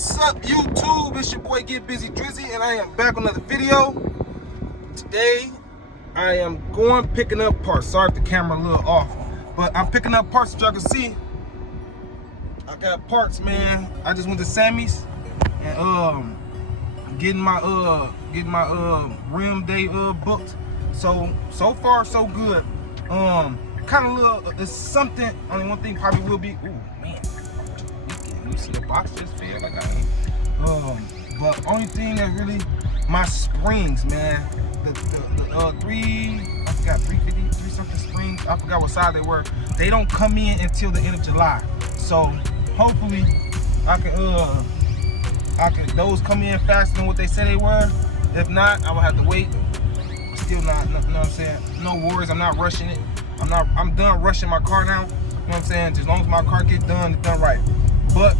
What's up, YouTube? It's your boy Get Busy Drizzy, and I am back with another video. Today, I am picking up parts. Sorry if the camera a little off, but I'm picking up parts that y'all can see. I got parts, man. I just went to Sammys and getting my rim day booked. So far so good. Kind of little. It's something. Only one thing probably will be. Ooh, man. You see the box just feel like I ain't. But only thing that really, my springs, man. The 350 something springs. I forgot what size they were. They don't come in until the end of July. So hopefully I can those come in faster than what they said they were. If not, I will have to wait. Still not, you know what I'm saying? No worries, I'm not rushing it. I'm done rushing my car now. You know what I'm saying? As long as my car gets done, it's done right. But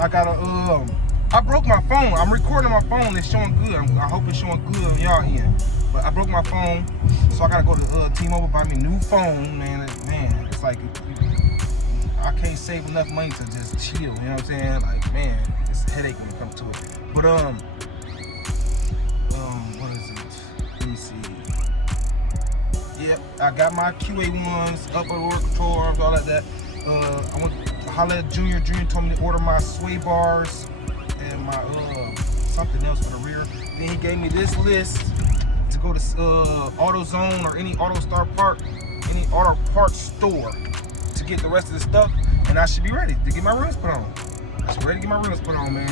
I gotta I broke my phone. I'm recording my phone. It's showing good. I hope it's showing good on y'all end. But I broke my phone, so I gotta go to T-Mobile, buy me a new phone, man. Man, it's like I can't save enough money to just chill. You know what I'm saying? Like, man, it's a headache when it comes to it. But what is it? Let me see. Yep, I got my QA1s, upper lower control arms, all of that. I went to holler at Junior. Junior told me to order my sway bars and my something else for the rear. Then he gave me this list to go to AutoZone or any auto parts store to get the rest of the stuff, and I should be ready to get my rims put on. Man.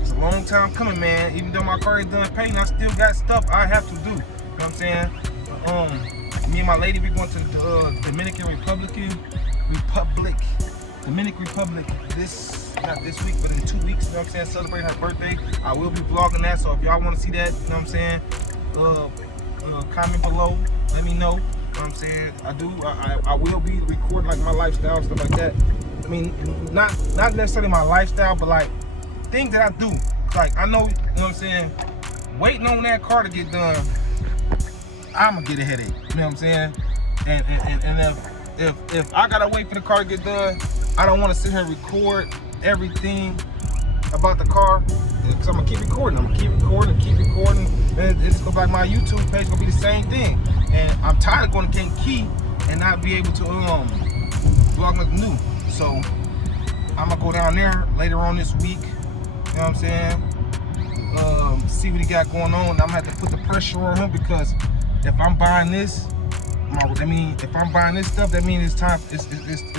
It's a long time coming, man. Even though my car is done painting, I still got stuff I have to do. You know what I'm saying? Me and my lady, we going to the Dominican Republic, not this week, but in 2 weeks, you know what I'm saying, celebrating her birthday. I will be vlogging that, so if y'all want to see that, you know what I'm saying, comment below, let me know. You know what I'm saying? I will be recording like my lifestyle and stuff like that. I mean, not necessarily my lifestyle, but like things that I do. Like, I know, you know what I'm saying, waiting on that car to get done, I'm gonna get a headache. You know what I'm saying? And if I gotta wait for the car to get done, I don't want to sit here and record everything about the car, because I'm gonna keep recording. And it's gonna be like my YouTube page gonna be the same thing. And I'm tired of going to Kankakee and not be able to vlog nothing new. So I'm gonna go down there later on this week. You know what I'm saying? See what he got going on. I'm gonna have to put the pressure on him, because if I'm buying this, if I'm buying this stuff, that means it's time. It's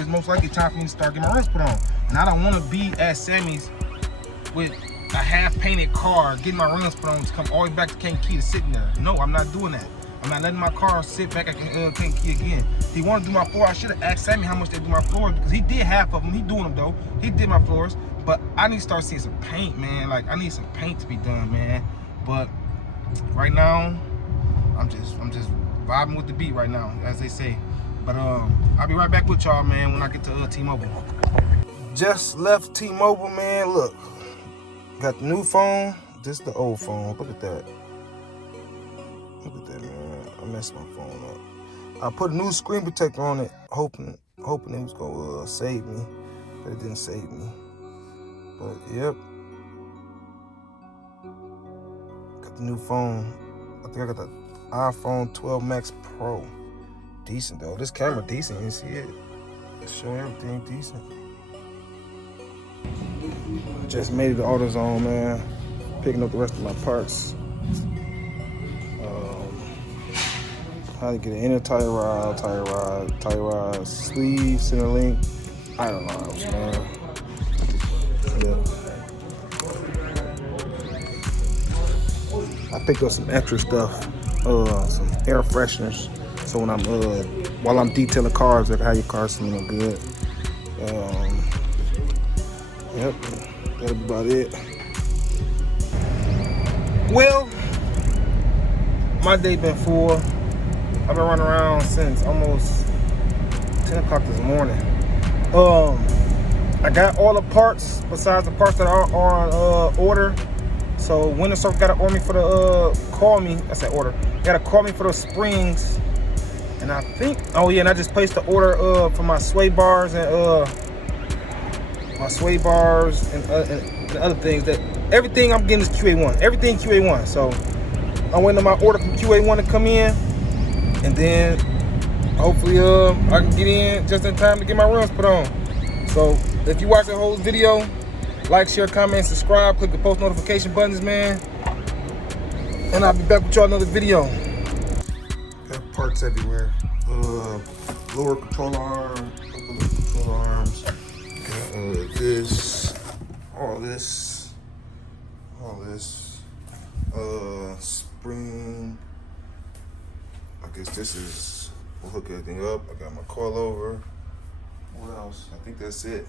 most likely time for me to start getting my rims put on. And I don't want to be at Sammys with a half-painted car, getting my rims put on to come all the way back to Kankakee to sit in there. No, I'm not doing that. I'm not letting my car sit back at Kankakee again. He wanted to do my floor. I should have asked Sammy how much they do my floors, because he did half of them. He doing them though. He did my floors, but I need to start seeing some paint, man. Like, I need some paint to be done, man. But right now, I'm just vibing with the beat right now, as they say. But I'll be right back with y'all, man, when I get to T-Mobile. Just left T-Mobile, man. Look, got the new phone. This is the old phone. Look at that. Look at that, man. I messed my phone up. I put a new screen protector on it, hoping it was gonna save me, but it didn't save me. But yep, got the new phone. I think I got the iPhone 12 Max Pro. Decent though. This camera decent. You see it? It's showing everything decent. Just made it to AutoZone, man. Picking up the rest of my parts. How to get an inner tire rod, sleeve, center link. I don't know, man. Yeah. I picked up some extra stuff, some air fresheners. So when while I'm detailing cars, like how your car smell good. Yep, that's about it. Well, my day been full. I've been running around since almost 10 o'clock this morning. I got all the parts besides the parts that are on order. So Winter Surf gotta order me for the call me. I said order. Gotta call me for those springs. And I think, oh yeah, and I just placed the order for my sway bars and and other things. That everything I'm getting is QA1. Everything QA1. So I'm waiting on my order from QA1 to come in, and then hopefully I can get in just in time to get my runs put on. So if you watch the whole video, like, share, comment, subscribe, click the post notification buttons, man. And I'll be back with y'all another video. Got parts everywhere. Lower control arm, upper control arms. Got this, all this, spring. I guess this is, we'll hook everything up. I got my coil over. What else? I think that's it.